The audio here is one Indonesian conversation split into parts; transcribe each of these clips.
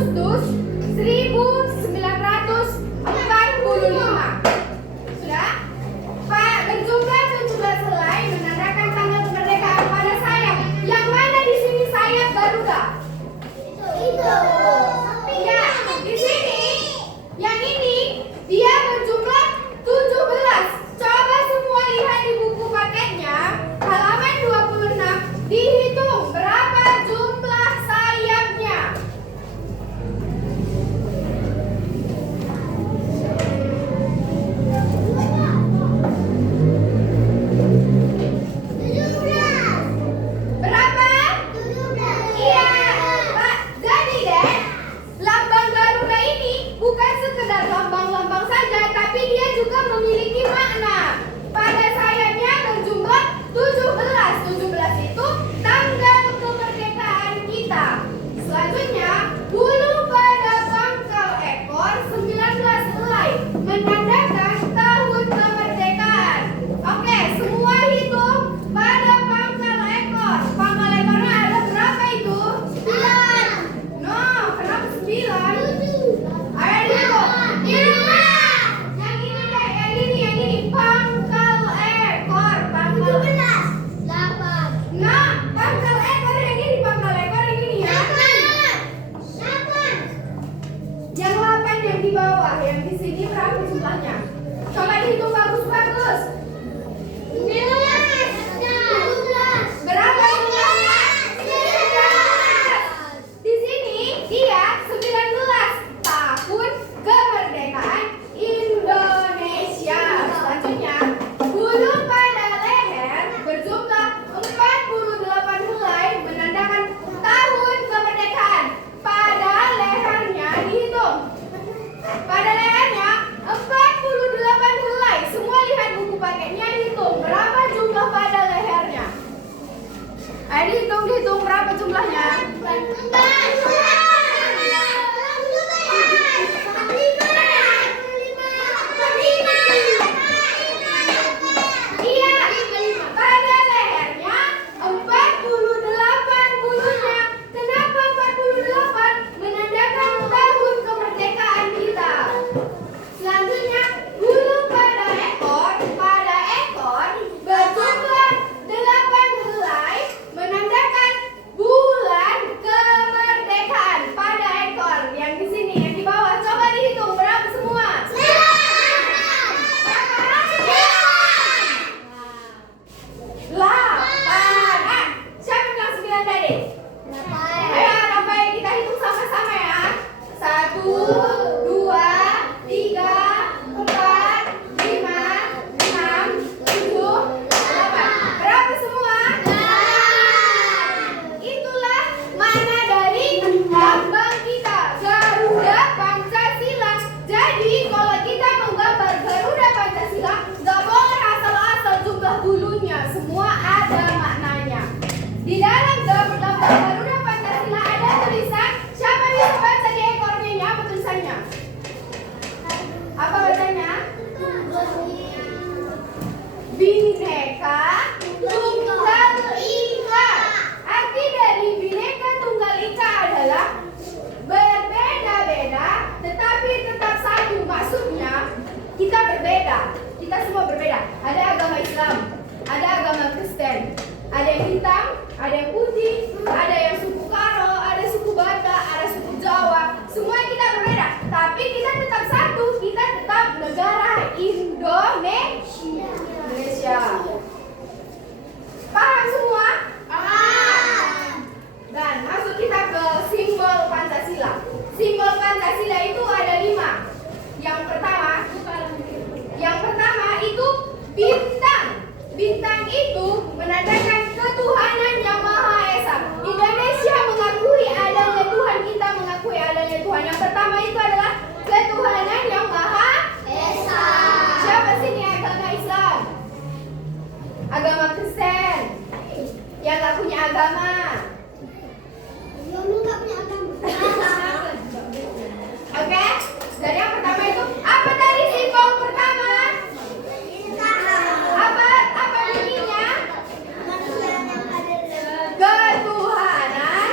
Agustus 1945. Sudah? Pak, berjumlah 17 helai menandakan tanggal kemerdekaan pada sayap. Yang mana di sini sayap Garuda? Itu. Ya, di sini. Yang ini dia berjumlah 17. Coba semua lihat di buku paketnya, halaman 26. Dihitung berapa jumlah sayapnya. Berapa? Iya, Pak. Jadi deh, lambang Garuda ini bukan sekedar lambang-lambang saja, tapi dia juga memiliki makna. Pada sayapnya berjumlah 17. 17 itu tanggal kemerdekaan kita. Selanjutnya, bulu pada pangkal ekor 19 helai menandakan tahun kemerdekaan. Oke, semua hitung pada pangkal ekor. Pangkal ekornya ada berapa itu? 9. No, kenapa 9? Ayo dihitung. Yang ini deh, yang ini. Pangkal ekor. Pangkal. Nah, pangkal ekor yang ini, pangkal ekor yang ini ya. Yang 8 yang di bawah, yang di sini berapa jumlahnya? Coba dihitung bagus-bagus. Berapa jumlahnya? 19. Di sini dia 19 tahun kemerdekaan Indonesia. Selanjutnya, bulu pada leher berjumlah 48 helai menandakan tahun kemerdekaan. Pada lehernya dihitung. Pada lehernya 48 helai. Semua lihat buku paketnya, dihitung berapa jumlah pada lehernya. Ayo dihitung berapa jumlahnya. Iya, pada lehernya 48 bulunya. Kenapa 48? Menandakan tahun kemerdekaan kita. Selanjutnya, bulu pada ekor berjumlah 8 helai menandakan bulan kemerdekaan pada ekor. Yang di sini, yang di bawah, coba dihitung berapa semua. 8. Siapa bilang 9 tadi? Ayo sampai kita hitung sama-sama ya. 1, 2, 3, 4, 5, 6, 7, 8. Berapa semua? Itulah makna dari lambang kita, Garuda Pancasila. Jadi kalau kita menggambar Garuda Pancasila, nggak boleh asal-asal jumlah bulunya. Semua ada maknanya. Di dalam lambang Garuda Pancasila ada tulisan. Siapa bisa baca di ekornya ini? Apa tulisannya? Apa bacanya? Bineka Tunggal Ika. Arti dari Bineka Tunggal Ika adalah berbeda-beda tetapi tetap satu. Maksudnya kita berbeda. Kita semua berbeda. Ada agama Islam, ada agama Kristen, ada yang hitam, ada yang putih, ada yang suku Karo, ada suku Batak, ada suku Jawa. Semua kita berbeda, tapi kita tetap satu. Kita tetap negara Indonesia. Paham semua? Dan masuk kita ke simbol Pancasila. Simbol Pancasila itu ada 5. Yang pertama itu bintang. Bintang itu menandakan ketuhanan yang Maha Esa. Indonesia mengakui adanya Tuhan, kita mengakui adanya Tuhan. Yang pertama itu adalah ketuhanan yang Maha Esa. Siapa sini agama Islam? Agama Kristen? Yang gak punya agama? Oke? Jadi yang pertama itu apa tadi simbol pertama? Apa bunyinya? Ketuhanan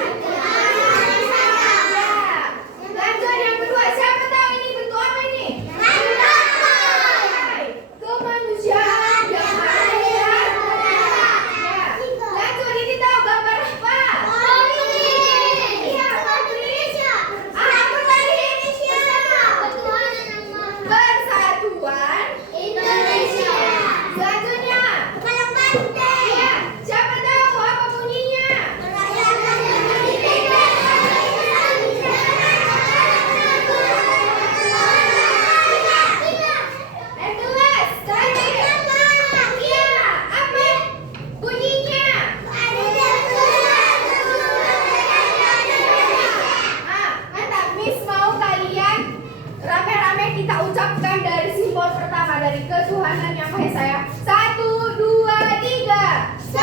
ketuhanan yang Maha Esa. 1, 2, 3. 1.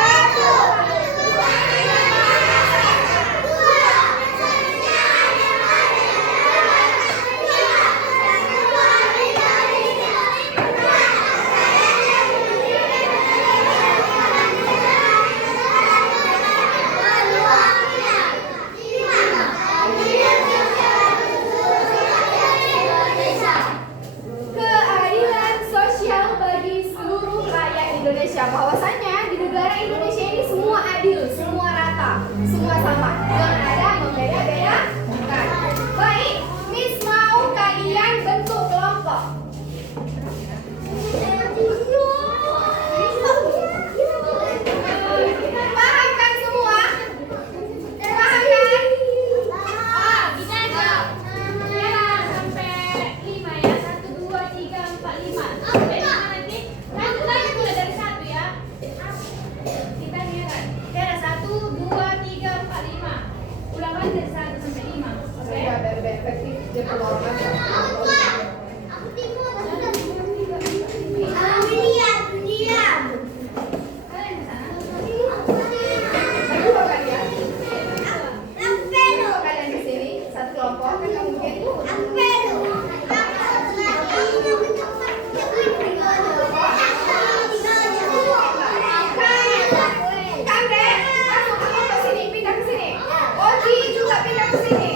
Keadilan sosial bagi seluruh rakyat Indonesia. Bahwasanya di negara Indonesia ini semua adil, semua rata, semua sama. Jangan ada membeda-bedakan. Baik, Miss mau kalian bentuk kelompok. Paham kan semua? Paham kan? Bisa enggak? Ya, sampai 5 ya. 1, 2, 3, 4, 5. Sampai 5 nanti. Nanti mulai dari 1 ya. Kita lihat. Ya, ada 1, 2, 3, 4, 5. Ulang lagi dari 1 sampai 5. Oke? Ya, biar efektif dia keluarkan. Aku tidur. Diam. Kalian di sana. Bagi dua kalian. Kalau kalian di sini satu kelompok kan nggak mungkin. Kande, masuk ke sini, pindah ke sini. Oji juga pindah ke sini.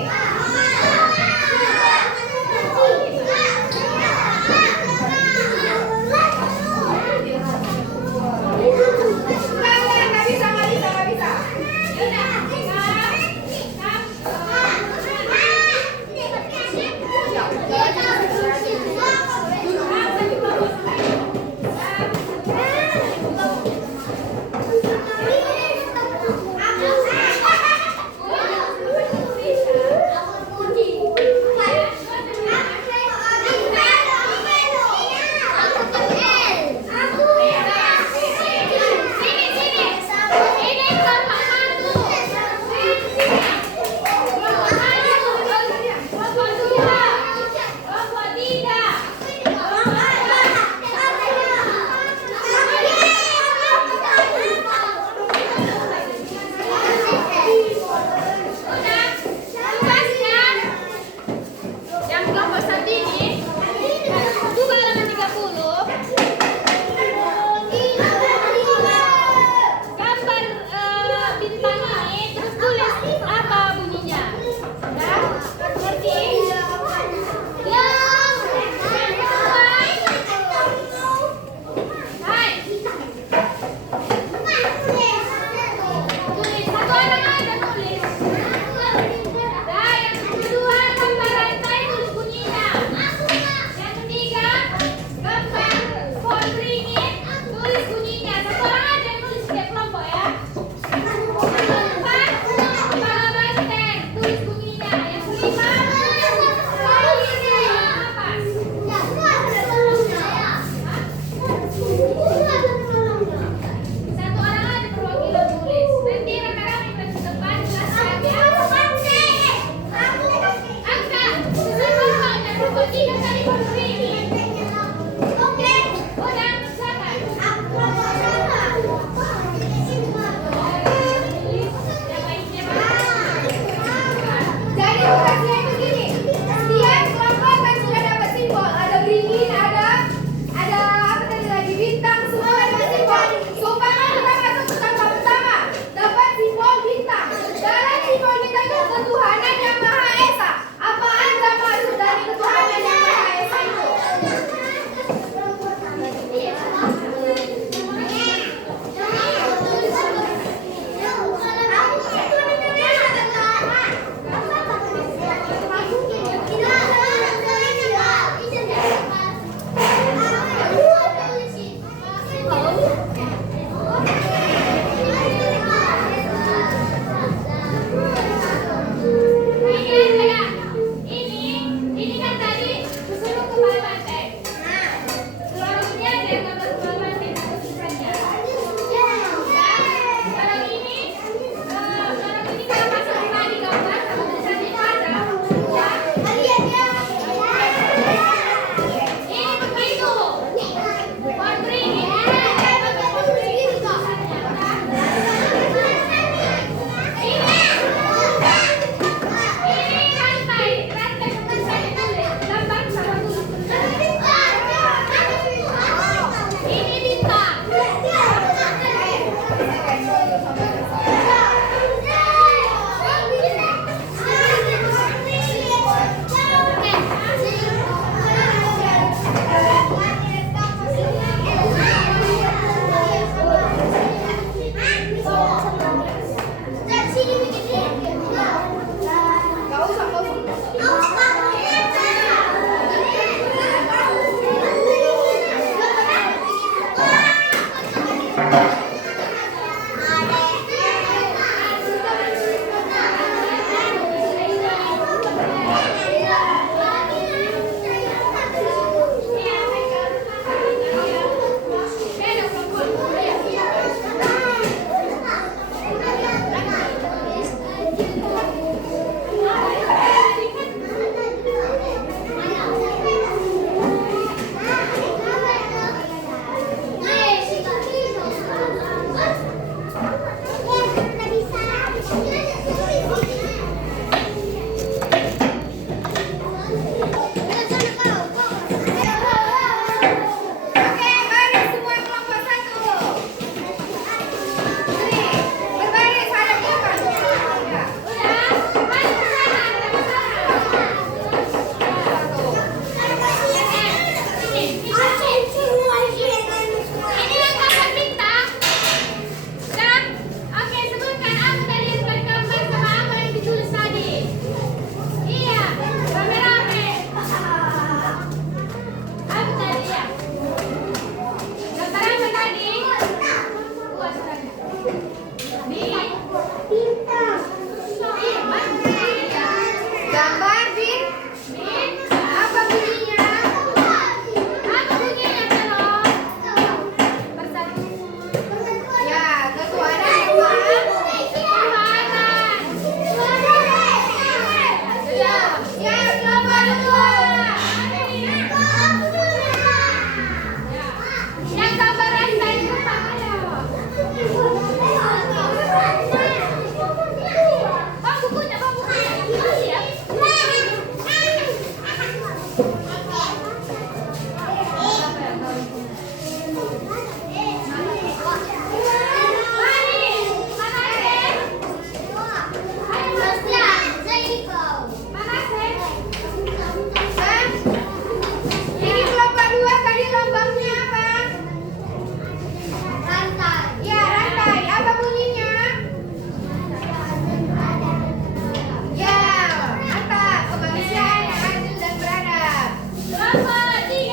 Gambar 3.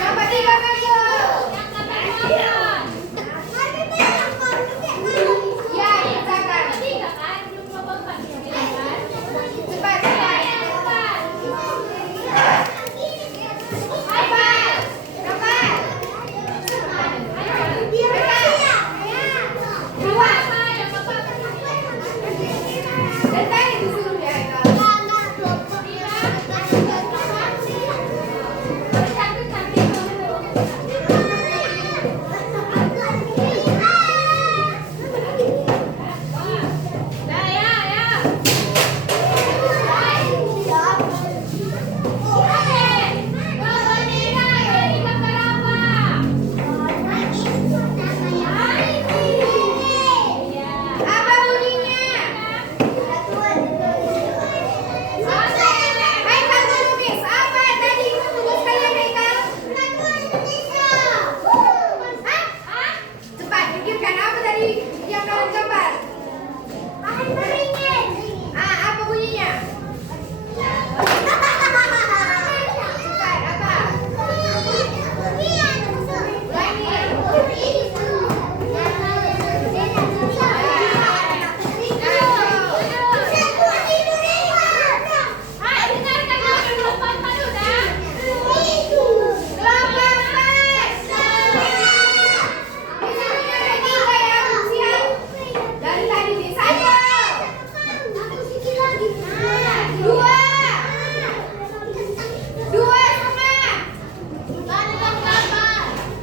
Gambar 3 maju. Yang gambar 8. Ya, kerjakan. Gambar 3 kan? Belum kelompok 4 kan? Cepat, cepat. Yang 4. Apa? Gambar. Dua. Dan tadi disuruh ya, Haikal. Apa bunyinya? Haikal menulis. Apa tadi tugas kalian, Haikal? Hah? Cepat, pikirkan apa tadi yang kalian gambar? Apa bunyinya? Cepat, apa? Kelompok 4. Disuruhnya ada 3 ya, siap. Dari tadi di saya. 2. 2 setengah.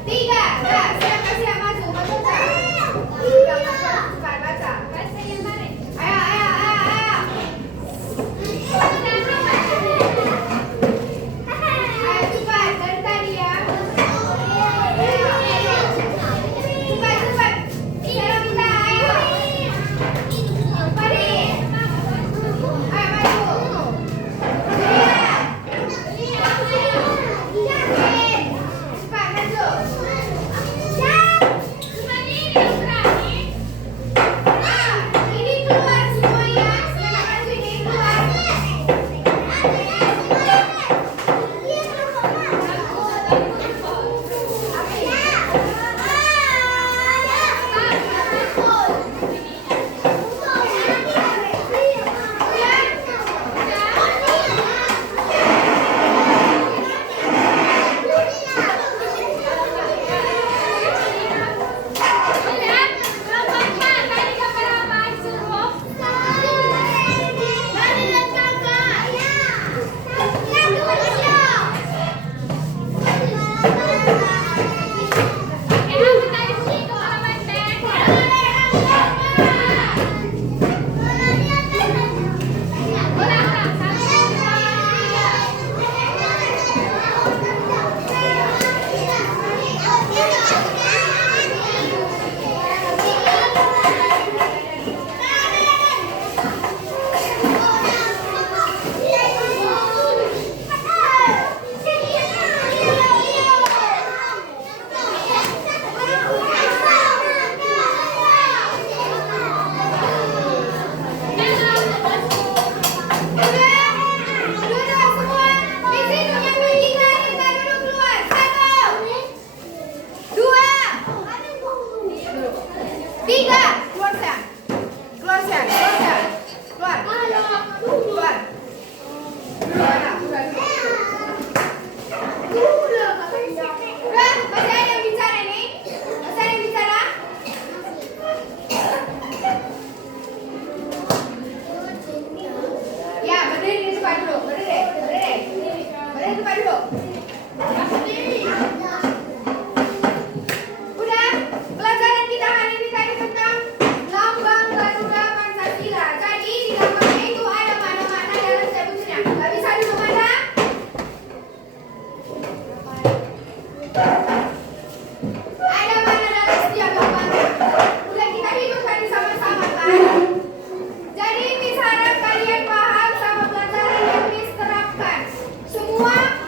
3. Ya, siap maju, maju. Cepat, baca. Ayo, ayo, ayo, ayo. Ayo cepat, dari tadi ya. Ayo, ayo. Cepat, cepat. Cara minta, ayo. Padi. Ayo maju. Yakin. Cepat, maju. Ini keluar semua ya. Sekarang maju ini keluar. Udah, pelajaran kita hari ini tadi tentang lambang Garuda Pancasila. Jadi di lambangnya itu ada mana-mana dalam setiap bukunya. Gak bisa dulu mana? Ada mana dalam setiap lambangnya? Udah kita hitung tadi sama-sama kan? Jadi Miss harap kalian paham sama pelajaran yang Miss terapkan. Semua